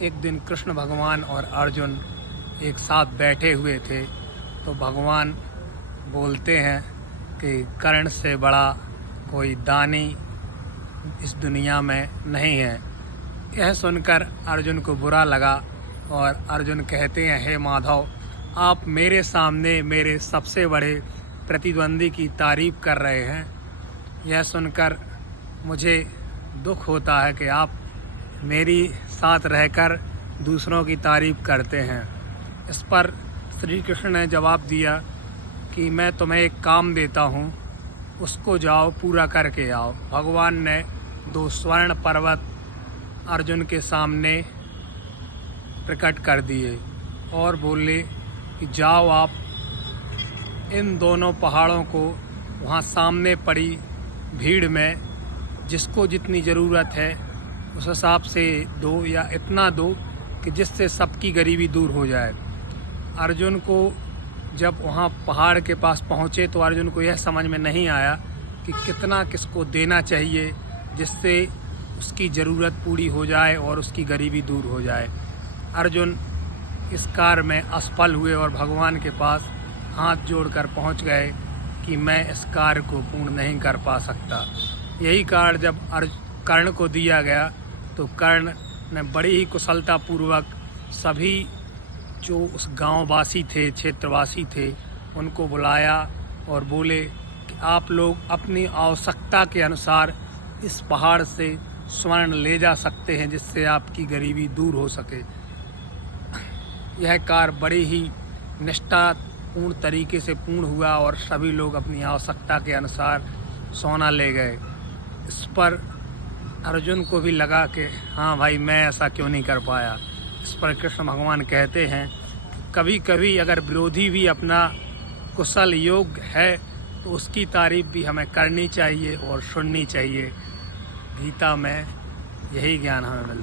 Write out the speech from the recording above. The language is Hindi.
एक दिन कृष्ण भगवान और अर्जुन एक साथ बैठे हुए थे तो भगवान बोलते हैं कि कर्ण से बड़ा कोई दानी इस दुनिया में नहीं है। यह सुनकर अर्जुन को बुरा लगा और अर्जुन कहते हैं, हे माधव, आप मेरे सामने मेरे सबसे बड़े प्रतिद्वंदी की तारीफ़ कर रहे हैं। यह सुनकर मुझे दुख होता है कि आप मेरी साथ रहकर दूसरों की तारीफ़ करते हैं। इस पर श्री कृष्ण ने जवाब दिया कि मैं तुम्हें एक काम देता हूँ, उसको जाओ पूरा करके आओ। भगवान ने 2 स्वर्ण पर्वत अर्जुन के सामने प्रकट कर दिए और बोले कि जाओ आप इन दोनों पहाड़ों को वहाँ सामने पड़ी भीड़ में जिसको जितनी ज़रूरत है उस हिसाब से दो, या इतना दो कि जिससे सबकी गरीबी दूर हो जाए। अर्जुन को जब वहाँ पहाड़ के पास पहुँचे तो अर्जुन को यह समझ में नहीं आया कि कितना किसको देना चाहिए जिससे उसकी ज़रूरत पूरी हो जाए और उसकी गरीबी दूर हो जाए। अर्जुन इस कार्य में असफल हुए और भगवान के पास हाथ जोड़कर पहुँच गए कि मैं इस कार्य को पूर्ण नहीं कर पा सकता। यही कार्य जब कर्ण को दिया गया तो कर्ण ने बड़ी ही कुशलतापूर्वक सभी जो उस गांववासी थे, क्षेत्रवासी थे, उनको बुलाया और बोले कि आप लोग अपनी आवश्यकता के अनुसार इस पहाड़ से स्वर्ण ले जा सकते हैं जिससे आपकी गरीबी दूर हो सके। यह कार्य बड़ी ही निष्ठापूर्ण तरीके से पूर्ण हुआ और सभी लोग अपनी आवश्यकता के अनुसार सोना ले गए। इस पर अर्जुन को भी लगा कि हाँ भाई, मैं ऐसा क्यों नहीं कर पाया। इस पर कृष्ण भगवान कहते हैं, कभी कभी अगर विरोधी भी अपना कुशल योग्य है तो उसकी तारीफ़ भी हमें करनी चाहिए और सुननी चाहिए। गीता में यही ज्ञान हमें मिलता है।